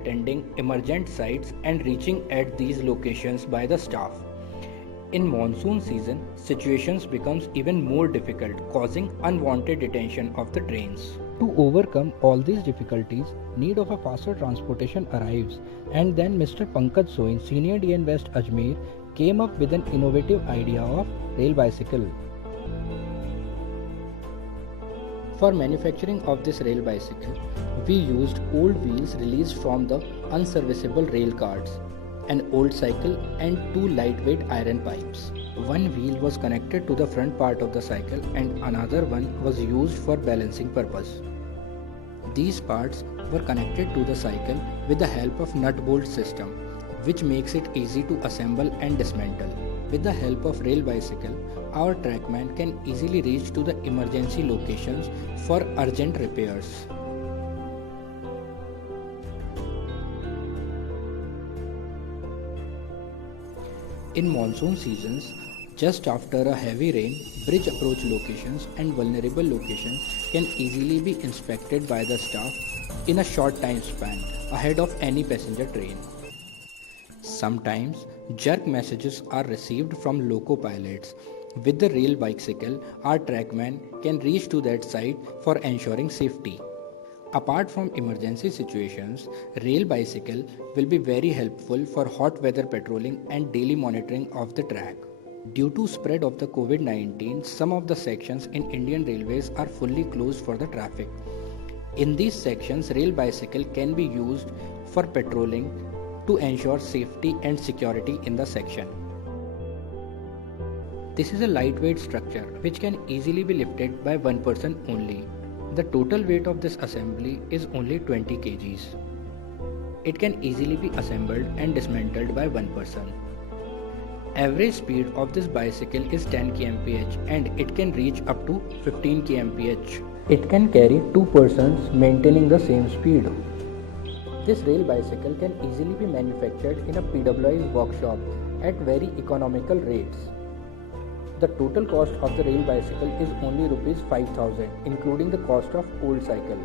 attending emergent sites and reaching at these locations by the staff. In monsoon season, situations becomes even more difficult, causing unwanted detention of the trains. To overcome all these difficulties, need of a faster transportation arrives, and then Mr. Pankaj Soin, Senior DN West Ajmer, came up with an innovative idea of rail bicycle. For manufacturing of this rail bicycle, we used old wheels released from the unserviceable rail cars, an old cycle and two lightweight iron pipes. One wheel was connected to the front part of the cycle and another one was used for balancing purpose. These parts were connected to the cycle with the help of nut bolt system, which makes it easy to assemble and dismantle. With the help of rail bicycle, our trackman can easily reach to the emergency locations for urgent repairs. In monsoon seasons, just after a heavy rain, bridge approach locations and vulnerable locations can easily be inspected by the staff in a short time span ahead of any passenger train. Sometimes jerk messages are received from loco pilots. With the rail bicycle, our trackman can reach to that site for ensuring safety. Apart from emergency situations, rail bicycle will be very helpful for hot weather patrolling and daily monitoring of the track. Due to spread of the COVID-19, some of the sections in Indian Railways are fully closed for the traffic. In these sections, rail bicycle can be used for patrolling to ensure safety and security in the section. This is a lightweight structure which can easily be lifted by one person only. The total weight of this assembly is only 20 kgs. It can easily be assembled and dismantled by one person. Average speed of this bicycle is 10 kmph and it can reach up to 15 kmph. It can carry two persons maintaining the same speed. This rail bicycle can easily be manufactured in a PWI's workshop at very economical rates. The total cost of the rail bicycle is only Rs 5000, including the cost of old cycle.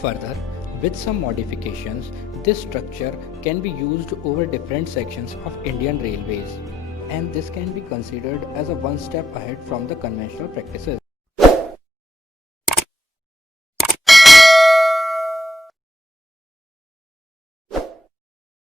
Further, with some modifications, this structure can be used over different sections of Indian Railways, and this can be considered as a one step ahead from the conventional practices.